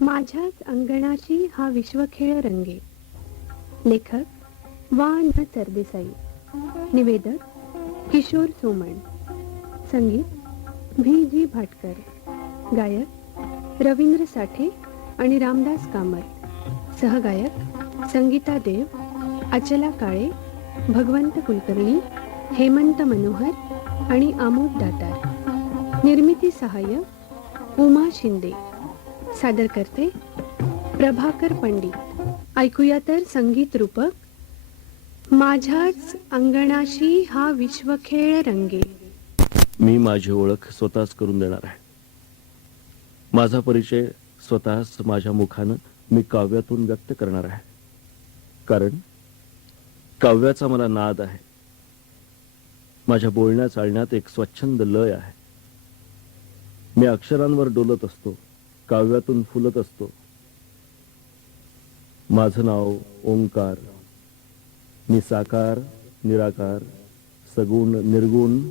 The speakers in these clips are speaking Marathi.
माझ्याच अंगणाशी हा विश्वखेळ रंगे. लेखक वा न सरदेसाई. निवेदक किशोर सोमण. संगीत व्ही जी भाटकर. गायक रवींद्र साठे आणि रामदास कामत. सहगायक संगीता देव अचला काळे भगवंत कुलकर्णी हेमंत मनोहर आणि आमोद दातार. निर्मिती सहाय्य उमा शिंदे. सादर करते प्रभाकर पंडित. ऐकूया तर संगीत रूपक माझ्याच अंगणाशी हा विश्वखेळ रंगे. मी माझी ओळख स्वतःच करून देणार आहे. माझा परिचय स्वतःच माझ्या मुखानं मी काव्यातून व्यक्त करणार आहे. कारण काव्याचा मला नाद आहे. माझ्या बोलण्या चालण्यात एक स्वच्छंद लय आहे. मी अक्षरांवर डोलत असतो. काव्यातून फुलत असतो. माझं नाव ओंकार. मी साकार निराकार सगुण निर्गुण.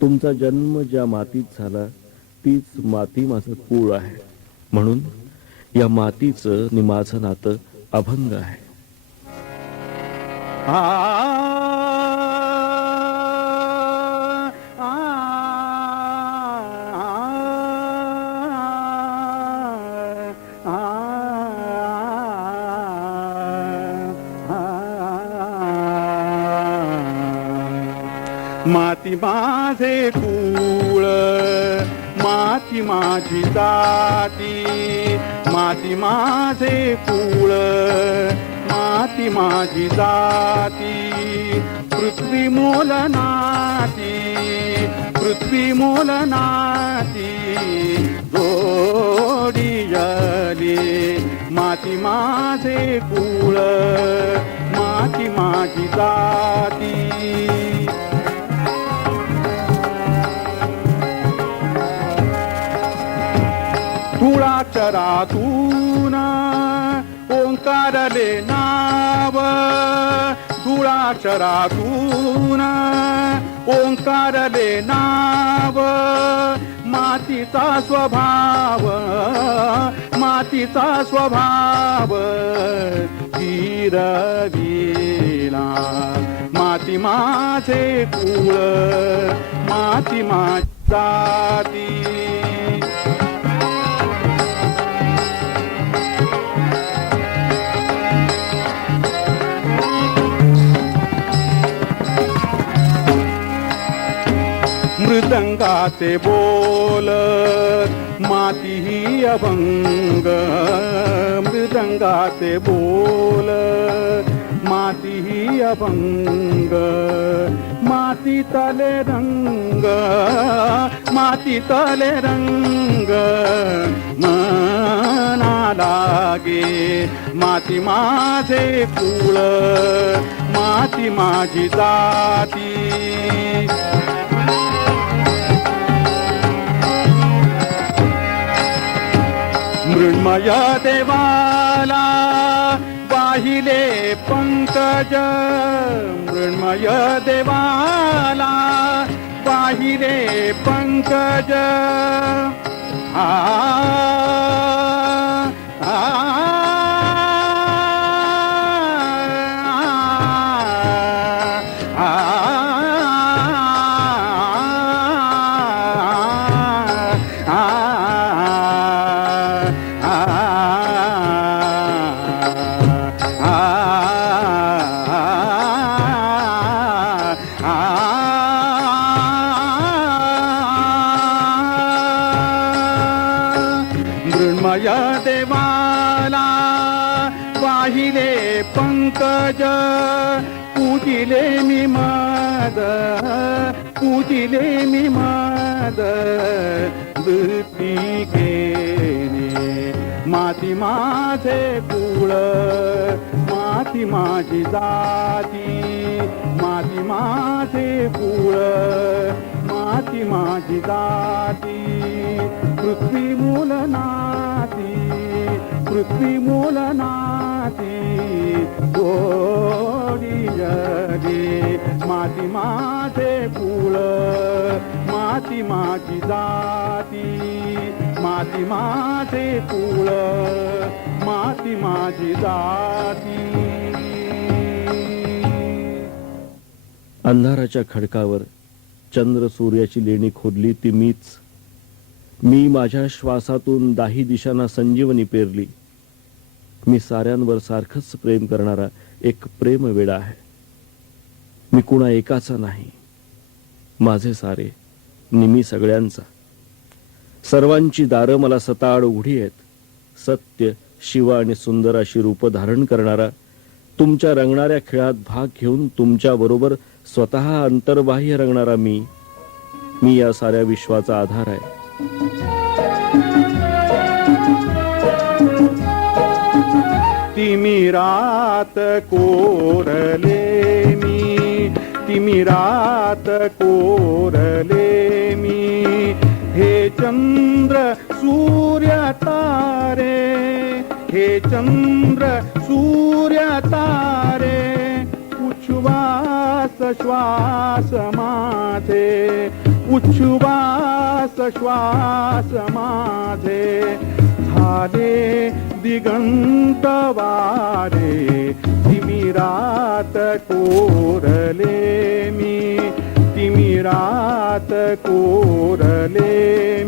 तुमचा जन्म ज्या मातीत झाला तीच माती माझं कुळ आहे. म्हणून या मातीचं नि माझं नातं अभंग आहे. माती माझे कुळ माती माझी जाती माती माझे कुळ माती माझी जाती. पृथ्वी मोलनाती पृथ्वी मोलनाती जोडियली माती माझे कुळ माती माझी जाती. अक्षरातून ओंकारले नाव धुळाचरातून ओंकारले नाव मातीचा स्वभाव मातीचा स्वभाव. हिरविला माती माझे कुळ माती माझी जाती. मृदंगाचे बोल माती ही अभंग. मृदंगाचे बोल माती ही अभंग. माती तले रंग माती तले रंग. मना लागे माती माझे कुळ माती माझी जाती. मया देवाला पाहिले पंकज मृण्मय देवाला पाहिले पंकज. आ, जाती. माती माझे कुळ माती माझी जाती. पृथ्वी मूलनाती पृथ्वी मूलनाती गोडी जगे माती माझे कुळ माती माझी जाती. माती माझे कुळ माती माझी जाती. अंधाराच्या खडकावर चंद्र सूर्याची लेणी खोदली ती मीच. मी माझ्या श्वासातून दाही दिशांना संजीवनी पेरली. मी साऱ्यांवर सारखंच प्रेम करणारा एक प्रेम वेडा आहे. मी कुणा एकाचा नाही. माझे सारे निमी सगळ्यांचा. सर्वांची दारं मला सताड उघडी आहेत. सत्य शिव आणि सुंदर अशी रूप धारण करणारा तुमच्या रंगणाऱ्या खेळात भाग घेऊन तुमच्याबरोबर स्वतः अंतर्बाह्य रंगणारा मी मी या साऱ्या विश्वाचा आधार आहे. तिमिरात कोरले मी तिमिरात कोरले मी. हे चंद्र सूर्य तारे हे चंद्र सूर्य तारे उछवा श्वासमाधे धारे दिगन्तवारे तिमिरात कोरले मे तिमिरात कोरले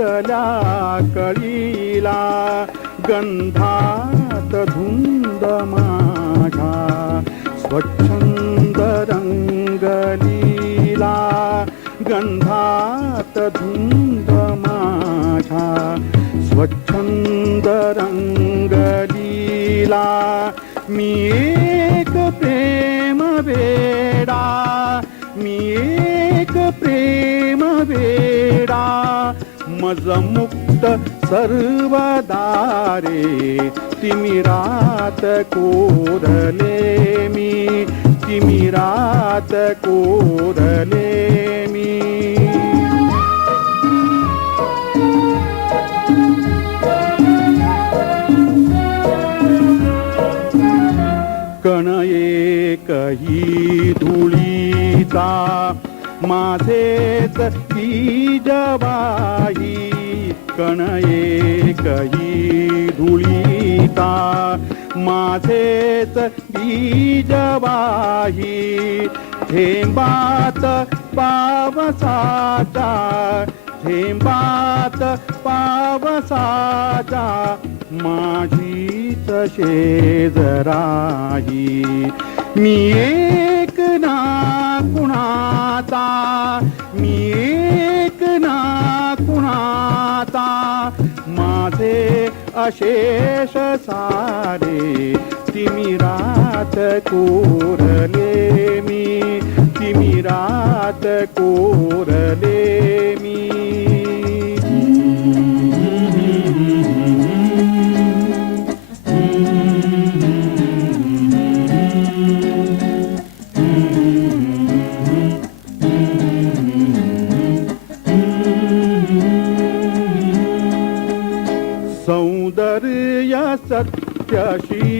स्वप्नातल्या कळीला गंधात धुंद माझा. स्वच्छंद रंगलीला गंधात धुंद माझा. स्वच्छंद रंगलीला मी एक प्रेम वेडा मी एक प्रेम मज मुक्त सर्वदारे तिमिरात कोरले मी तिमिरात कोरले मी. कण एकही धुळीचा माझेच बीजवाही कण कही धुळीता. माझेच बीजवाही थेंबात पावसाचा. थेंबात पावसाचा माझीच शेजराही मी अशेष सारे तिमिरात कोरले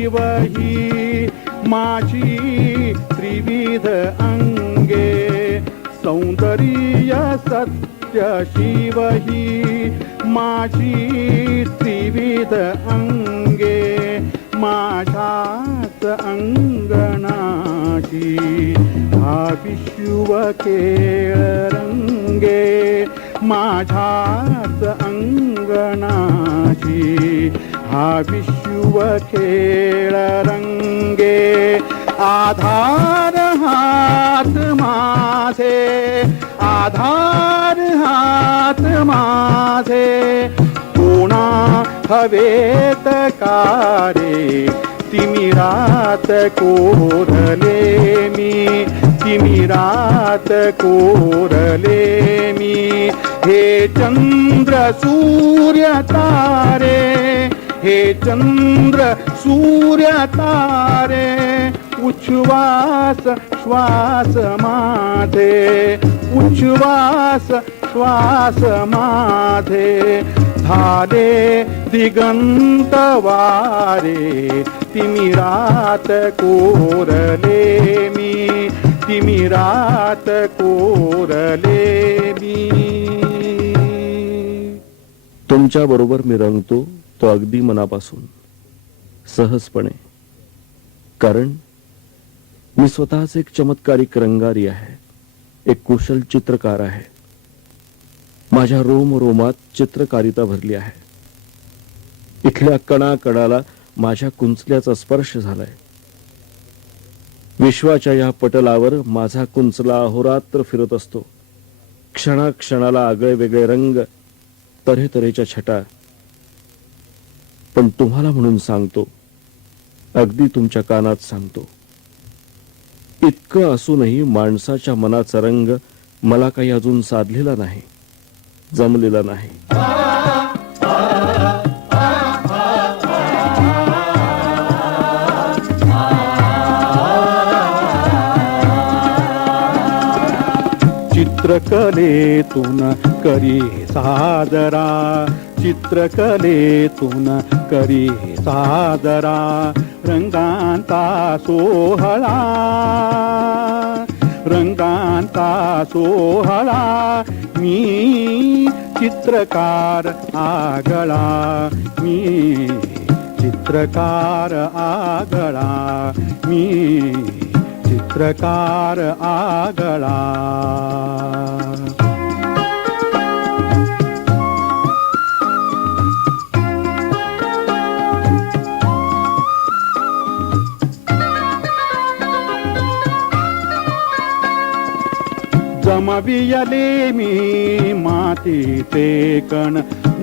शिव ही माझी त्रिविध अंगे. सौंदर्य सत्य शिव ही माझी त्रिविध अंगे. माझ्याच अंगणाची हा विश्व रंगे माझ्याच अंगणाची हा विश्व खेळ रंगे आधार हात माझे आधार हात माझे. कोणा हवेत कारे तिमिरात कोरले मी तिमिरात कोरले मी. हे चंद्र सूर्य तारे हे चंद्र सूर्य तारे उच्छ्वास श्वास माझे. उच्छ्वास श्वास माझे. झाले दिगंत वारे तिमिरात कोरले मी. तिमिरात कोरले मी. तुमच्या बरोबर मी रंगतो. तो अगदी मनापासून सहजपणे. कारण मी स्वतःच एक चमत्कारिक रंगारी आहे एक कुशल चित्रकार आहे. माझ्या रोम रोमात चित्रकारिता भरली आहे. इथल्या कणा कणाला माझ्या कुंचल्याचा स्पर्श झालाय. विश्वाच्या या पटलावर माझा कुंचला अहोरात्र फिरत असतो. क्षणाक्षणाला आगळे वेगळे रंग तऱ्हे तऱ्हेच्या छटा पण तुम्हाला म्हणून सांगतो. अगदी तुमच्या कानात सांगतो. इतकं असूनही माणसाच्या मनाचा रंग मला काही अजून साधलेला नाही. जमलेला नाही. चित्रकलेतून करी सादरा चित्रकलेतून करी सादरा रंगांता सोहळा. रंगांता सोहळा. मी चित्रकार आगळा. मी चित्रकार आगळा. मी पत्रकार आगळा. जमवियले मी माती ते कण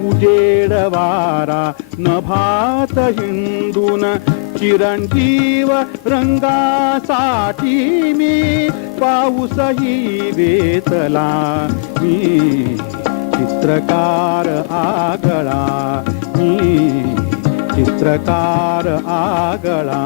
उजेड वारा नभात हिंदून चिरंजीव रंगासाठी मी पाऊसही वेतला मी चित्रकार आगळा. मी चित्रकार आगळा.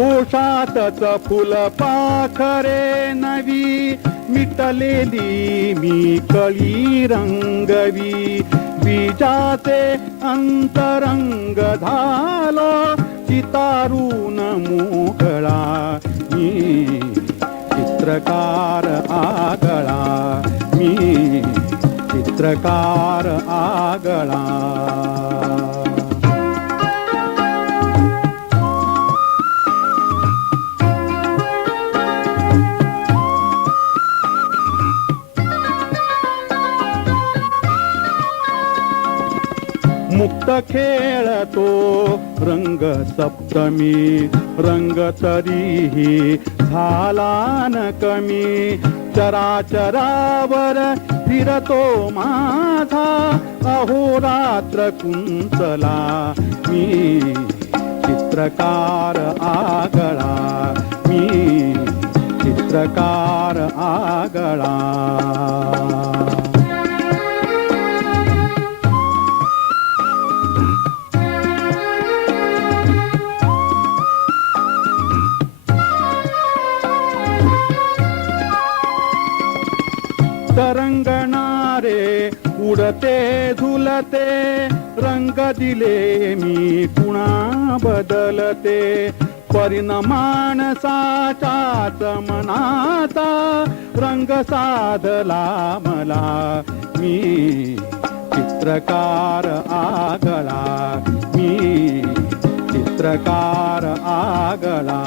कोशातच फुल पाखरे नवी मिटलेली मी कळी रंगवी. बीजाचे अंतरंग झालो चितारून मोकळा. मी चित्रकार आगळा. मी चित्रकार खेळतो. रंग सप्तमी रंग तरीही झाला न कमी. चराचरावर फिरतो माझा अहोरात्र कुंचला. मी चित्रकार आगळा मी चित्रकार आगळा. बदलते रंग दिले मी कुणा बदलते. परिणाम माणसाच्याच मनाचा रंग साधला मला. मी चित्रकार आगळा. मी चित्रकार आगळा.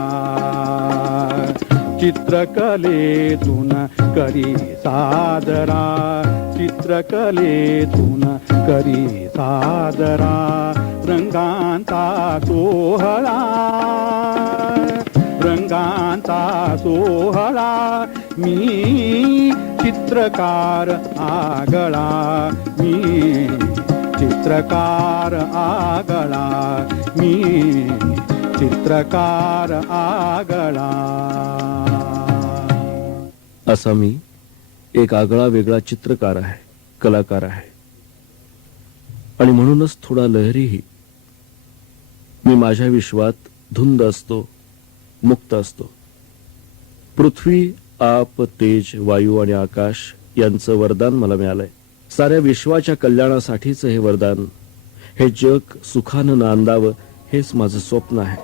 चित्रकलेतून करी सादरा चित्रकलेतून करी सादरा रंगांचा सोहळा. रंगांचा सोहळा मी चित्रकार आगळा. मी चित्रकार आगळा. मी चित्रकार आगळा. असा मी एक आगळा वेगळा चित्रकार आहे कलाकार आहे. आणि म्हणूनच थोडा लहरीही. मी माझ्या विश्वात धुंद असतो मुक्त असतो. पृथ्वी आप तेज वायू आणि आकाश यांचं वरदान मला मिळालंय. साऱ्या विश्वाच्या कल्याणासाठीच हे वरदान हे जग सुखानं नांदावं हेच माझं स्वप्न आहे.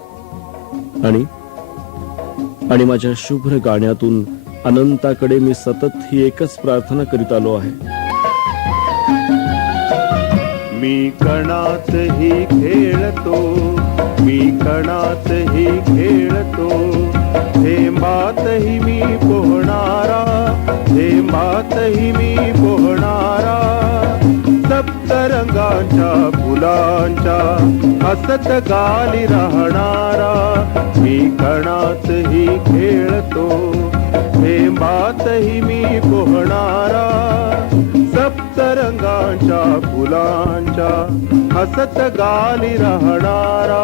आणि आणि माझ्या शुभ्र गाण्यातून अनंताकडे मी सतत ही एकच प्रार्थना करीत आलो आहे. मी कणातही खेळतो मी कणातही खेळतो थेंबातही मी पोहणारा थेंबातही मी पोहणारा. सप्तरंगांच्या फुलांच्या हसत गाली राहणारा मी कणातही खेळतो. कुटुंबातही मी पोहणारा. सप्तरंगांच्या फुलांच्या हसत गाली राहणारा.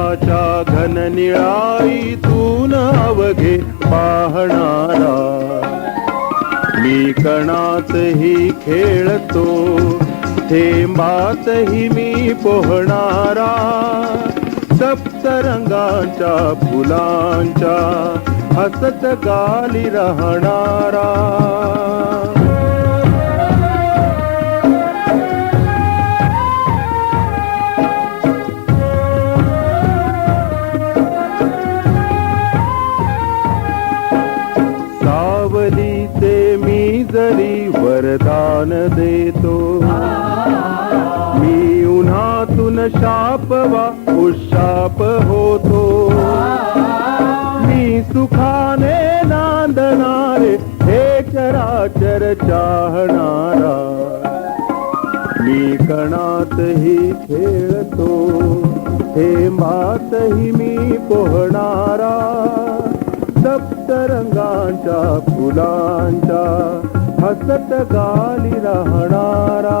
मीनभाच्या घन निळाईतून अवघे पाहणारा. मी कणातही खेळतो थेंबातही मी पोहणारा. सप्तरंगाच्या फुलांच्या हसत गाली राहणारा. वरदान देतो मी उन्हातून शापवा उशाप होतो. मी सुखाने नांदणारे हे चराचर चाहणारा. मी कणातही खेळतो थेंबातही मी पोहणारा. सप्तरंगांच्या फुलांच्या हसत गाली राहणारा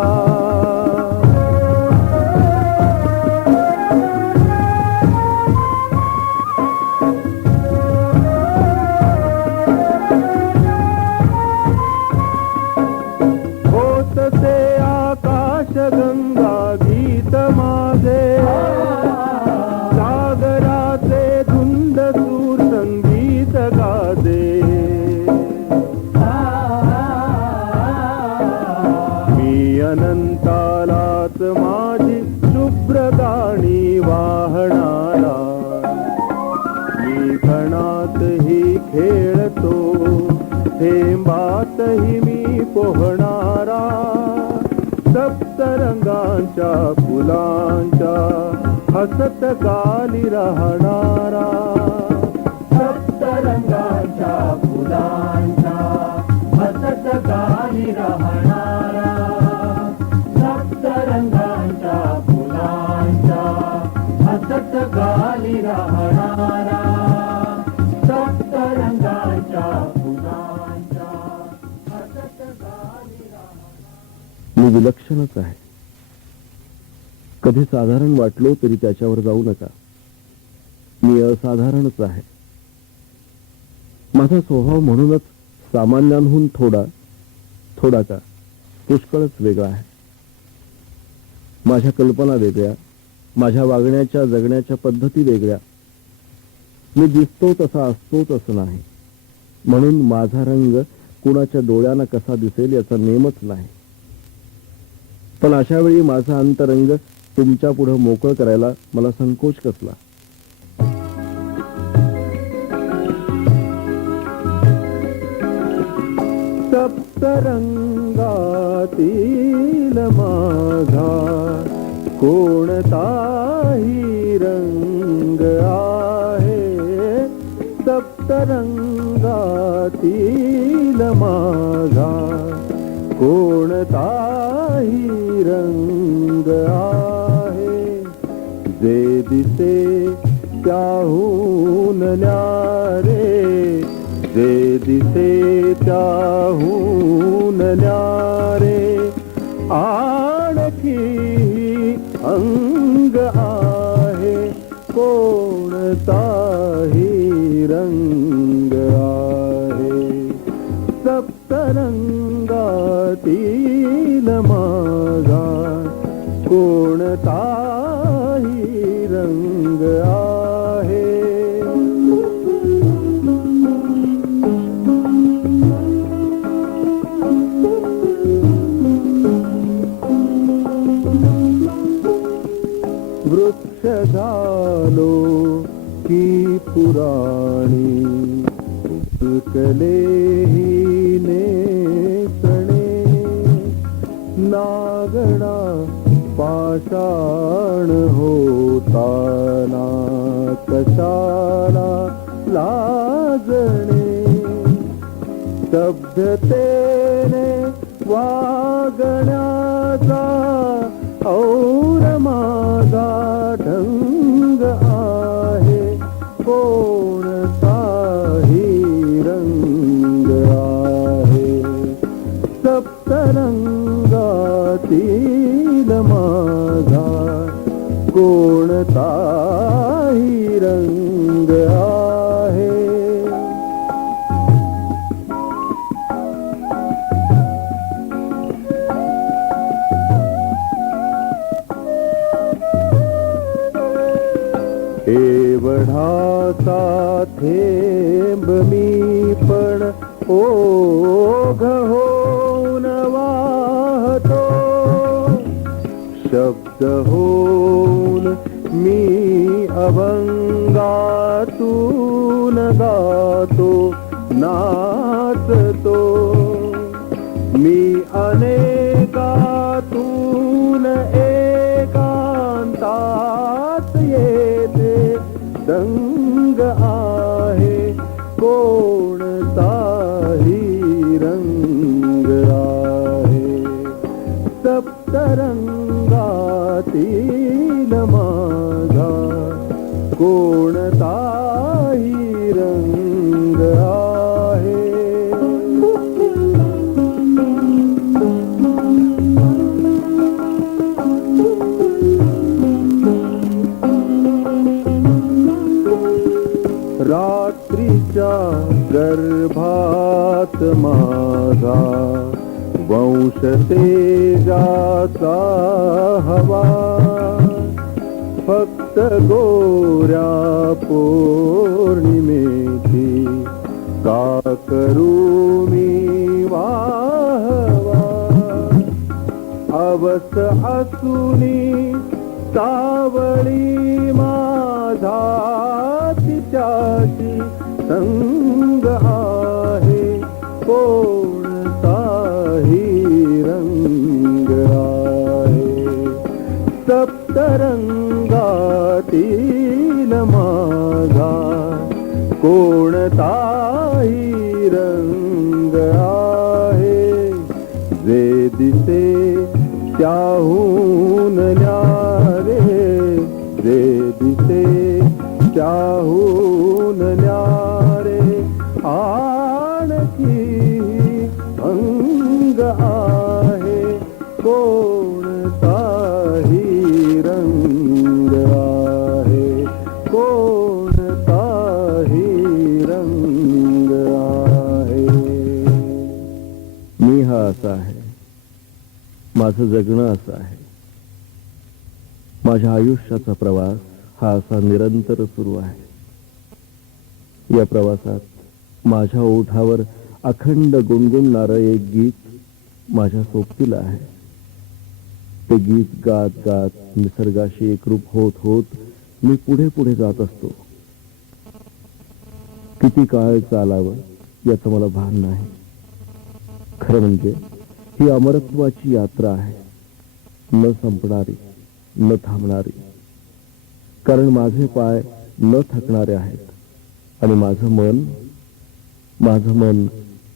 पोहणारा सप्तरंगांच्या फुलांच्या हसत काली राहणारा. विलक्षणच आहे. कधी साधारण वाटलो तरी त्याच्यावर जाऊ नका. मी असाधारणच आहे. माझा स्वभाव म्हणूनच सामान्यांहून थोडा थोडा का पुष्कळच वेगळा आहे. माझ्या कल्पना वेगळ्या माझ्या वागण्याच्या जगण्याच्या पद्धती वेगळ्या. मी दिसतो तसा असतो तसं नाही. म्हणून माझा रंग कुणाच्या डोळ्यांना कसा दिसेल याचा नेमच नाही. पण अशा वेळी माझा अंतरंग तुमच्यापुढे मोकळ करायला मला संकोच कसला? सप्तरंगातील माझा कोणताही रंग आहे? सप्तरंगातील माझा कोणता दिसे त्याहून न्यारे. जे दिसे त्याहून न्यारे. आणखी अंग आहे. कोणताही रंग कले मी अनेकातून तेजाचा हवा फक्त गोऱ्या पौर्णिमेची. का करू मी वाहवा? अवस असुनी सावळी माझा तिच्याशी संग माझं जगणं असं आहे. माझ्या आयुष्याचा प्रवास हा असा निरंतर सुरू आहे. या प्रवासात माझ्या ओठावर अखंड गुणगुणणारं एक गीत माझ्या सोबतीला आहे. ते गीत गात गात निसर्गाशी एकरूप होत होत मी पुढे पुढे जात असतो. किती काळ चालावं याचं मला भान नाही. खरं म्हणजे ही अमरत्वाची यात्रा आहे. न संपणारी न थांबणारी. कारण माझे पाय न थकणारे आहेत. आणि माझं मन माझं मन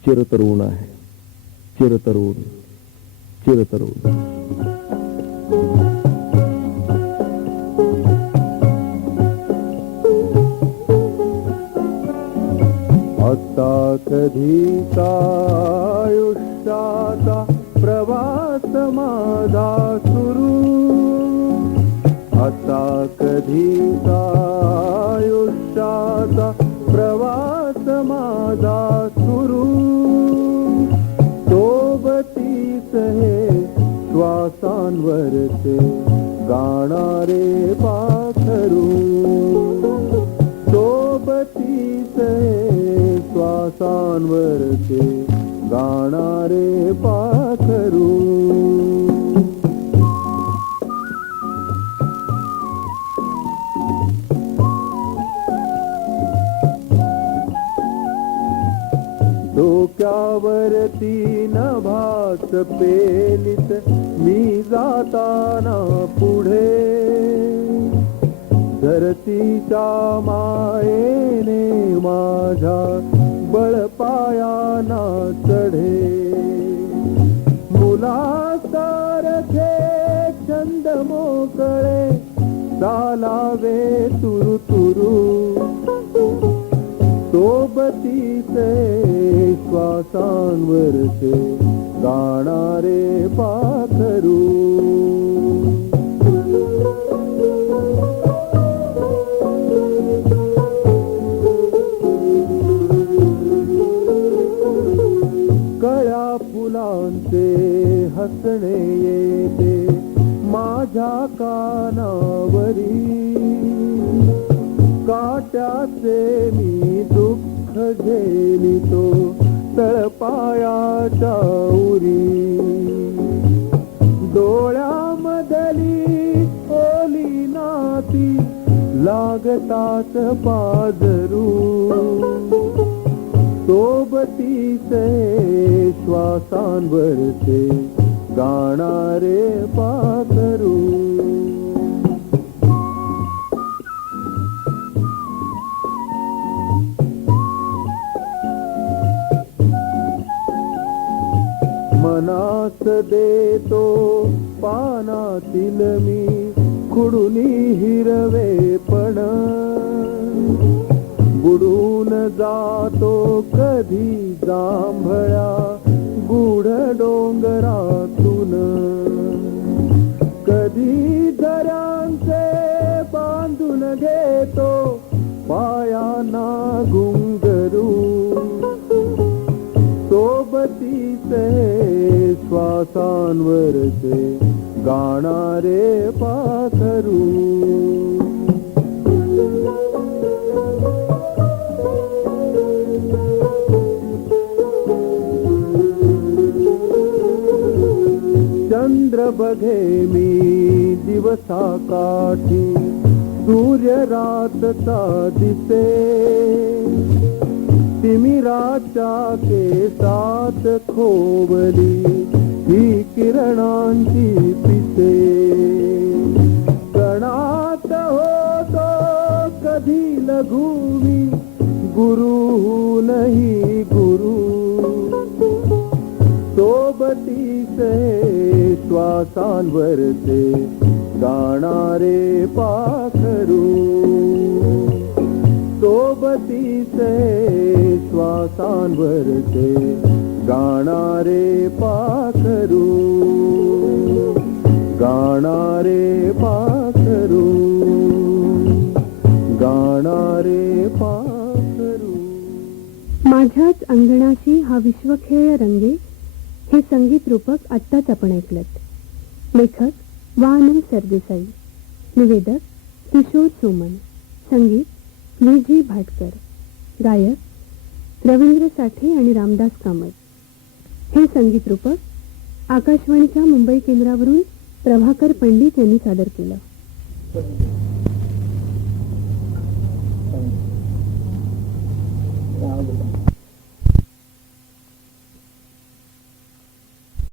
चिरतरुण आहे. चिरतरुण चिरतरुण. आता कधीचा नभास पेलित मी जाताना पुढे. धरतीच्या मायेने माझ्या बळपायाना चढे. मुलासारखे छंद मोकळे चालावे तुरु तुरु. सोबतीचे श्वासांवरचे गाणारे पाखरू कळ्या फुलांचे हसणे येते माझ्या कानावरी. काट्याचे मी दुःख झेलितो तळपायाच्या उरी. डोळ्यामधली ओली नाती लागतात पाजरू सोबतीचे श्वासांवरचे गाणारे पाखरू मनास देतो पानातील मी खुडुनी हिरवे पण. बुडून जातो कधी जांभळा गुढ डोंगरातून. कधी दऱ्यांचे बांधून घेतो पायांना गुण श्वासांवरचे गाणारे पाखरू चंद्र बघे मी दिवसा काठी सूर्य रातचा दिसे। तिमिराच्या केसात खोवली ही किरणांची पिसे. कणात होतो कधी लघुवी गुरु नाही गुरु. सोबतीचे श्वासांवरते गाणारे पाखरू. सोबतीचे श्वासांवरते गाणारे पा गाणारे पाखरू. गाणारे पाखरू. माझ्याच अंगणाशी हा विश्वखेळ रंगे हे संगीत रूपक आत्ताच आपण ऐकलत. लेखक वान सरदेसाई. निवेदक किशोर सोमन. संगीत विजी भाटकर. गायक रवींद्र साठे आणि रामदास कामत. हे संगीत रूपक आकाशवाणीच्या मुंबई केंद्रावरून प्रभाकर पंडित यांनी सादर केलं.